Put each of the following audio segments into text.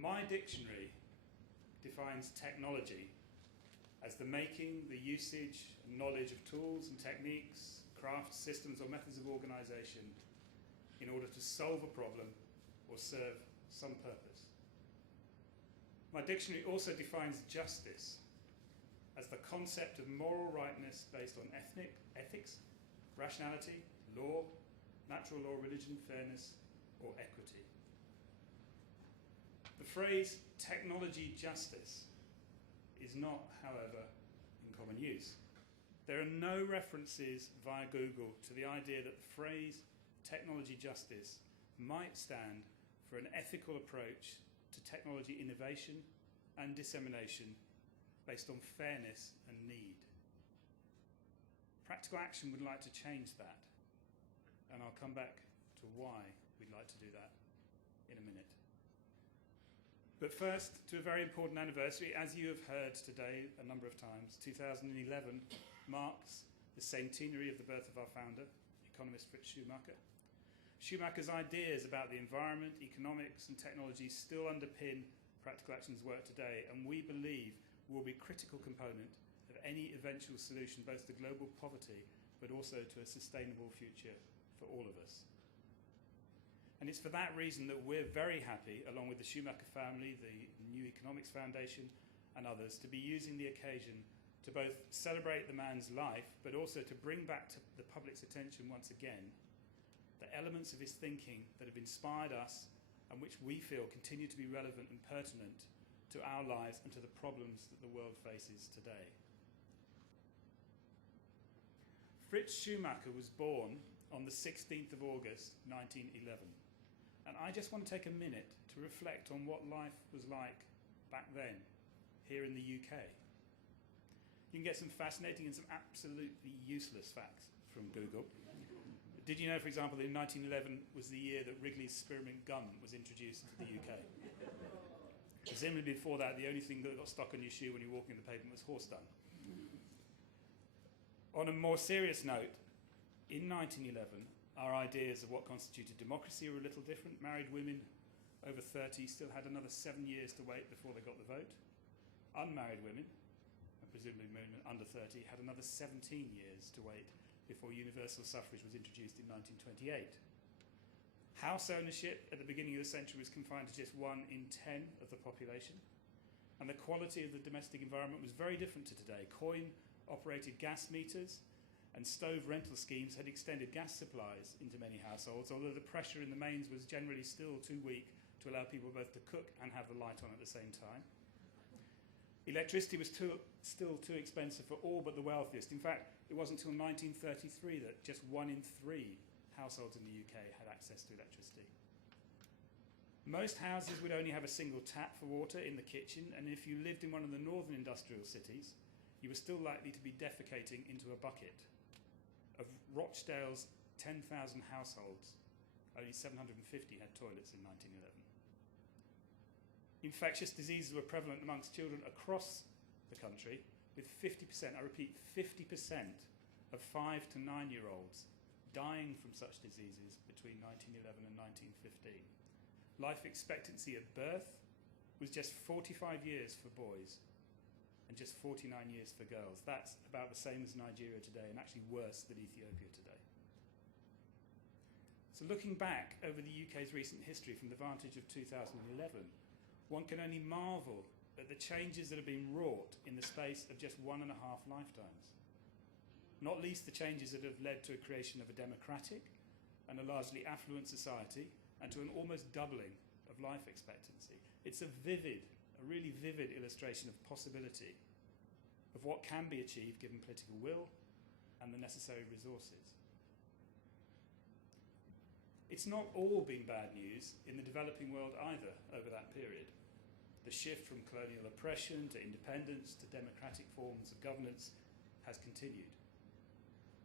My dictionary defines technology as the making, the usage, and knowledge of tools and techniques, crafts, systems, or methods of organization in order to solve a problem or serve some purpose. My dictionary also defines justice as the concept of moral rightness based on ethics, rationality, law, natural law, religion, fairness, or equity. The phrase technology justice is not, however, in common use. There are no references via Google to the idea that the phrase technology justice might stand for an ethical approach to technology innovation and dissemination based on fairness and need. Practical Action would like to change that, and I'll come back to why we'd like to do that in a minute. But first, to a very important anniversary. As you have heard today a number of times, 2011 marks the centenary of the birth of our founder, economist Fritz Schumacher. Schumacher's ideas about the environment, economics, and technology still underpin Practical Action's work today, and we believe will be a critical component of any eventual solution both to global poverty but also to a sustainable future for all of us. And it's for that reason that we're very happy, along with the Schumacher family, the New Economics Foundation, and others, to be using the occasion to both celebrate the man's life, but also to bring back to the public's attention once again the elements of his thinking that have inspired us and which we feel continue to be relevant and pertinent to our lives and to the problems that the world faces today. Fritz Schumacher was born on the 16th of August, 1911. And I just want to take a minute to reflect on what life was like back then, here in the UK. You can get some fascinating and some absolutely useless facts from Google. Did you know, for example, that in 1911 was the year that Wrigley's spearmint gum was introduced to the UK? Presumably before that, the only thing that got stuck on your shoe when you were walking the pavement was horse dung. On a more serious note, in 1911, our ideas of what constituted democracy were a little different. Married women over 30 still had another 7 years to wait before they got the vote. Unmarried women, and presumably women under 30, had another 17 years to wait before universal suffrage was introduced in 1928. House ownership at the beginning of the century was confined to just 1 in 10 of the population, and the quality of the domestic environment was very different to today. Coin-operated gas meters and stove rental schemes had extended gas supplies into many households, although the pressure in the mains was generally still too weak to allow people both to cook and have the light on at the same time. Electricity was still too expensive for all but the wealthiest. In fact, it wasn't until 1933 that just 1 in 3 households in the UK had access to electricity. Most houses would only have a single tap for water in the kitchen, and if you lived in one of the northern industrial cities, you were still likely to be defecating into a bucket. Of Rochdale's 10,000 households, only 750 had toilets in 1911. Infectious diseases were prevalent amongst children across the country, with 50%, I repeat, 50% of 5 to 9-year-olds dying from such diseases between 1911 and 1915. Life expectancy at birth was just 45 years for boys and just 49 years for girls. That's about the same as Nigeria today, and actually worse than Ethiopia today. So looking back over the UK's recent history from the vantage of 2011, one can only marvel at the changes that have been wrought in the space of just 1.5 lifetimes. Not least the changes that have led to a creation of a democratic and a largely affluent society, and to an almost doubling of life expectancy. It's a really vivid illustration of possibility, of what can be achieved given political will and the necessary resources. It's not all been bad news in the developing world either over that period. The shift from colonial oppression to independence to democratic forms of governance has continued.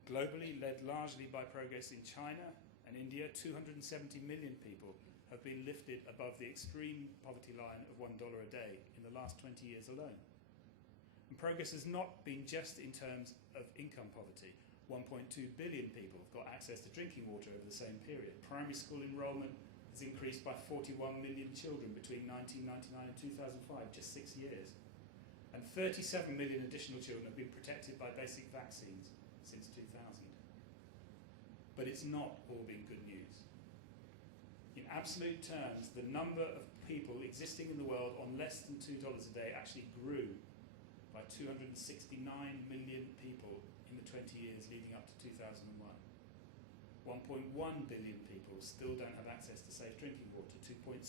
Globally, led largely by progress in China and India, 270 million people have been lifted above the extreme poverty line of $1 a day in the last 20 years alone. And progress has not been just in terms of income poverty. 1.2 billion people have got access to drinking water over the same period. Primary school enrolment has increased by 41 million children between 1999 and 2005, just 6 years. And 37 million additional children have been protected by basic vaccines since 2000. But it's not all been good news. In absolute terms, the number of people existing in the world on less than $2 a day actually grew by 269 million people in the 20 years leading up to 2001. 1.1 billion people still don't have access to safe drinking water. 2.6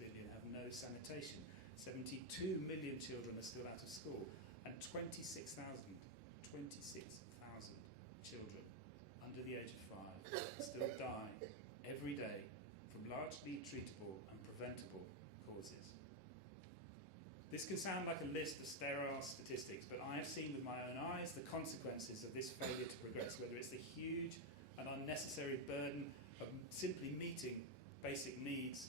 billion have no sanitation. 72 million children are still out of school. And 26,000 children under the age of 5 still die every day from largely treatable and preventable causes. This can sound like a list of sterile statistics, but I have seen with my own eyes the consequences of this failure to progress, whether it's the huge and unnecessary burden of simply meeting basic needs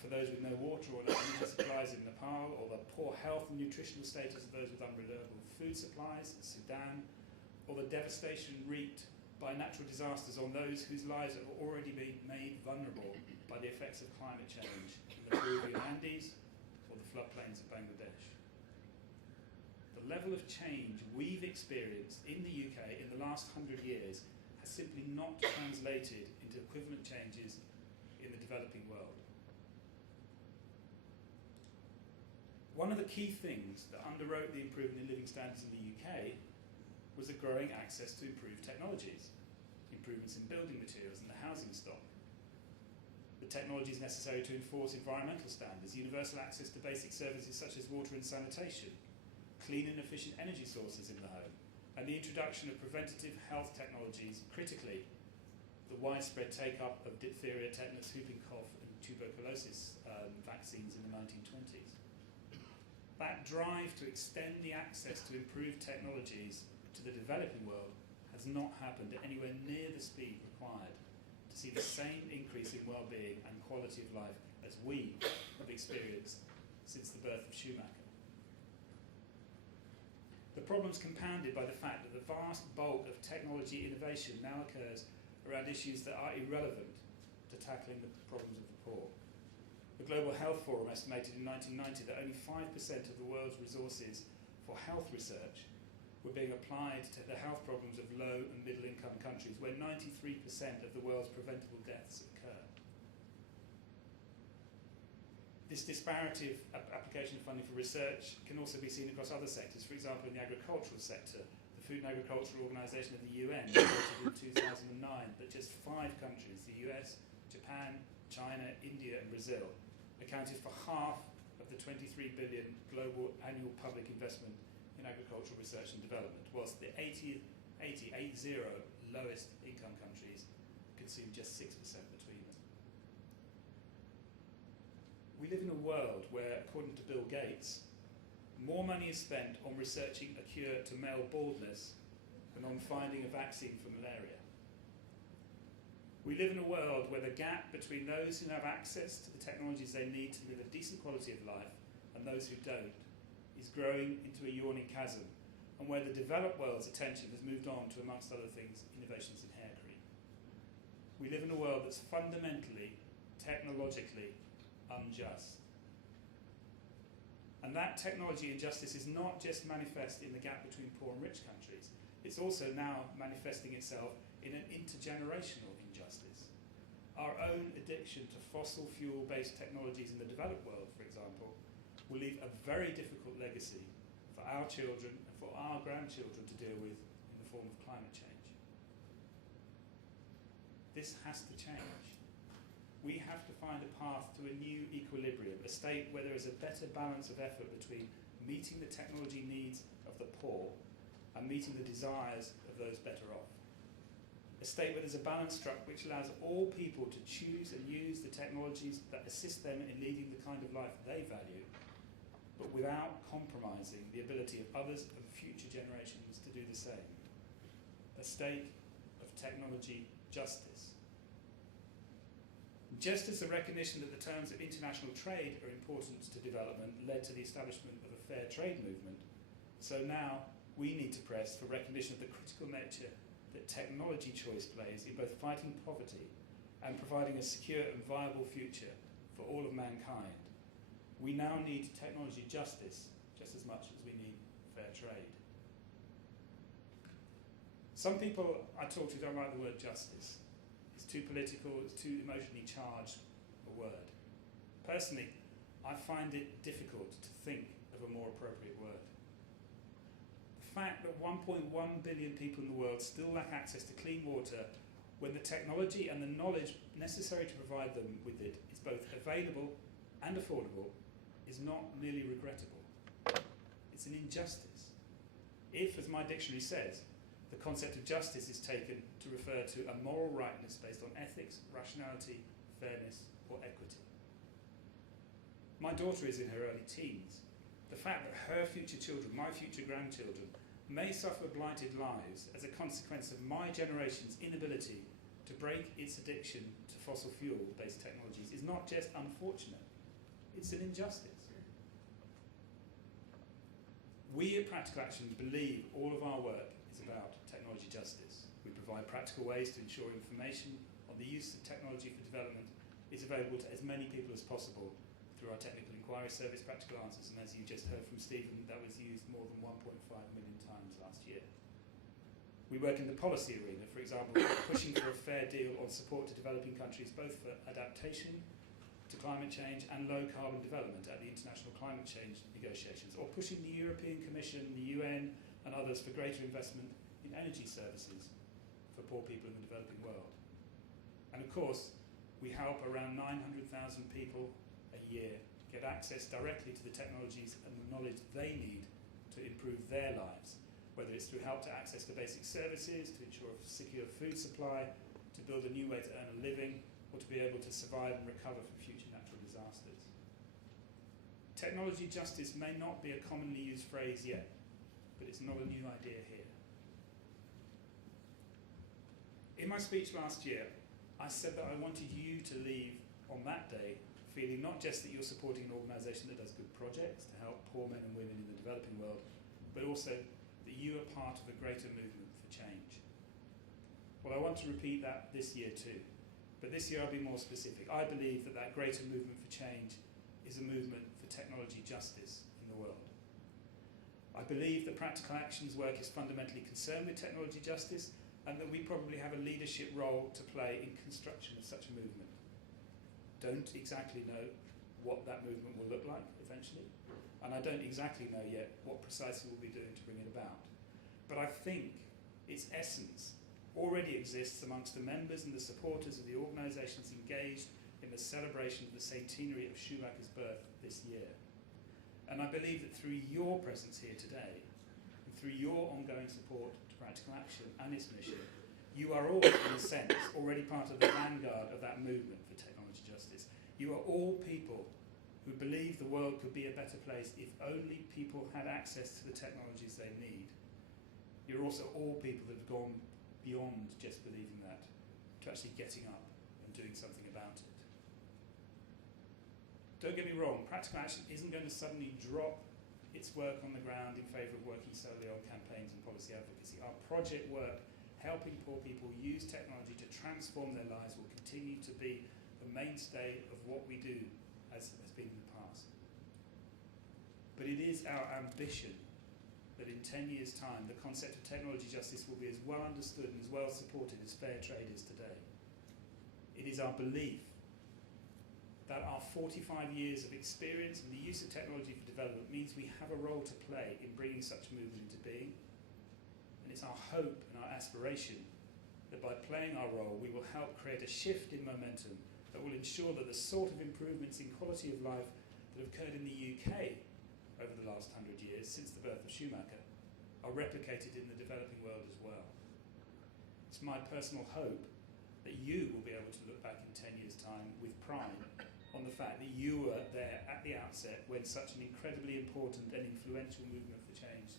for those with no water or no energy supplies in Nepal, or the poor health and nutritional status of those with unreliable food supplies in Sudan, or the devastation wreaked by natural disasters on those whose lives have already been made vulnerable by the effects of climate change in the Peruvian Andes or the floodplains of Bangladesh. The level of change we've experienced in the UK in the last 100 years has simply not translated into equivalent changes in the developing world. One of the key things that underwrote the improvement in living standards in the UK was the growing access to improved technologies, improvements in building materials and the housing stock, the technologies necessary to enforce environmental standards, universal access to basic services such as water and sanitation, clean and efficient energy sources in the home, and the introduction of preventative health technologies, critically, the widespread take-up of diphtheria, tetanus, whooping cough and tuberculosis vaccines in the 1920s. That drive to extend the access to improved technologies to the developing world has not happened at anywhere near the speed required to see the same increase in well-being and quality of life as we have experienced since the birth of Schumacher. The problem's compounded by the fact that the vast bulk of technology innovation now occurs around issues that are irrelevant to tackling the problems of the poor. The Global Health Forum estimated in 1990 that only 5% of the world's resources for health research were being applied to the health problems of low and middle income countries, where 93% of the world's preventable deaths occur. This disparity of application of funding for research can also be seen across other sectors. For example, in the agricultural sector, the Food and Agricultural Organization of the UN reported in 2009 that just 5 countries, the US, Japan, China, India and Brazil, accounted for half of the 23 billion global annual public investment in agricultural research and development, whilst the 80 lowest income countries consume just 6% between them. We live in a world where, according to Bill Gates, more money is spent on researching a cure to male baldness than on finding a vaccine for malaria. We live in a world where the gap between those who have access to the technologies they need to live a decent quality of life and those who don't is growing into a yawning chasm, and where the developed world's attention has moved on to, amongst other things, innovations in hair cream. We live in a world that's fundamentally, technologically unjust. And that technology injustice is not just manifest in the gap between poor and rich countries, it's also now manifesting itself in an intergenerational injustice. Our own addiction to fossil fuel-based technologies in the developed world, for example, will leave a very difficult legacy for our children and for our grandchildren to deal with in the form of climate change. This has to change. We have to find a path to a new equilibrium, a state where there is a better balance of effort between meeting the technology needs of the poor and meeting the desires of those better off. A state where there's a balance struck which allows all people to choose and use the technologies that assist them in leading the kind of life they value, but without compromising the ability of others and future generations to do the same. A state of technology justice. Just as the recognition that the terms of international trade are important to development led to the establishment of a fair trade movement, so now we need to press for recognition of the critical nature that technology choice plays in both fighting poverty and providing a secure and viable future for all of mankind, we now need technology justice just as much as we need fair trade. Some people I talk to don't like the word justice. It's too political, it's too emotionally charged a word. Personally, I find it difficult to think of a more appropriate word. The fact that 1.1 billion people in the world still lack access to clean water when the technology and the knowledge necessary to provide them with it is both available and affordable is not merely regrettable. It's an injustice. If, as my dictionary says, the concept of justice is taken to refer to a moral rightness based on ethics, rationality, fairness, or equity. My daughter is in her early teens. The fact that her future children, my future grandchildren, may suffer blighted lives as a consequence of my generation's inability to break its addiction to fossil fuel-based technologies is not just unfortunate, it's an injustice. We at Practical Action believe all of our work is about technology justice. We provide practical ways to ensure information on the use of technology for development is available to as many people as possible through our technical inquiry service, Practical Answers, and as you just heard from Stephen, that was used more than 1.5 million times last year. We work in the policy arena, for example, pushing for a fair deal on support to developing countries, both for adaptation to climate change and low carbon development at the international climate change negotiations, or pushing the European Commission, the UN and others for greater investment in energy services for poor people in the developing world. And of course, we help around 900,000 people a year get access directly to the technologies and the knowledge they need to improve their lives, whether it's through help to access the basic services, to ensure a secure food supply, to build a new way to earn a living, or to be able to survive and recover from future natural disasters. Technology justice may not be a commonly used phrase yet, but it's not a new idea here. In my speech last year, I said that I wanted you to leave on that day feeling not just that you're supporting an organisation that does good projects to help poor men and women in the developing world, but also that you are part of a greater movement for change. Well, I want to repeat that this year too, but this year I'll be more specific. I believe that that greater movement for change is a movement for technology justice in the world. I believe that Practical Action's work is fundamentally concerned with technology justice, and that we probably have a leadership role to play in construction of such a movement. Don't exactly know what that movement will look like eventually, and I don't exactly know yet what precisely we'll be doing to bring it about. But I think its essence already exists amongst the members and the supporters of the organisations engaged in the celebration of the centenary of Schumacher's birth this year. And I believe that through your presence here today, and through your ongoing support to Practical Action and its mission, you are all, in a sense, already part of the vanguard of that movement for technology justice. You are all people who believe the world could be a better place if only people had access to the technologies they need. You're also all people that have gone beyond just believing that, to actually getting up and doing something about it. Don't get me wrong, Practical Action isn't going to suddenly drop its work on the ground in favour of working solely on campaigns and policy advocacy. Our project work, helping poor people use technology to transform their lives, will continue to be the mainstay of what we do, as has been in the past. But it is our ambition that in 10 years' time, the concept of technology justice will be as well understood and as well supported as fair trade is today. It is our belief that our 45 years of experience in the use of technology for development means we have a role to play in bringing such a movement into being. And it's our hope and our aspiration that by playing our role, we will help create a shift in momentum that will ensure that the sort of improvements in quality of life that have occurred in the UK over the last 100 years, since the birth of Schumacher, are replicated in the developing world as well. It's my personal hope that you will be able to look back in 10 years' time with pride on the fact that you were there at the outset when such an incredibly important and influential movement for change